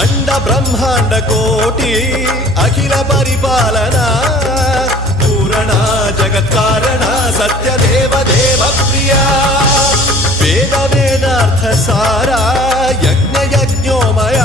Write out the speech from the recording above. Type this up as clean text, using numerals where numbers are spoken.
అండ బ్రహ్మాండ కోటి అఖిల పరిపాలన పూరణ జగత్కారణ సత్యదేవ దేవ ప్రియా వేద వేదార్థ సారా యజ్ఞ యజ్ఞోమయ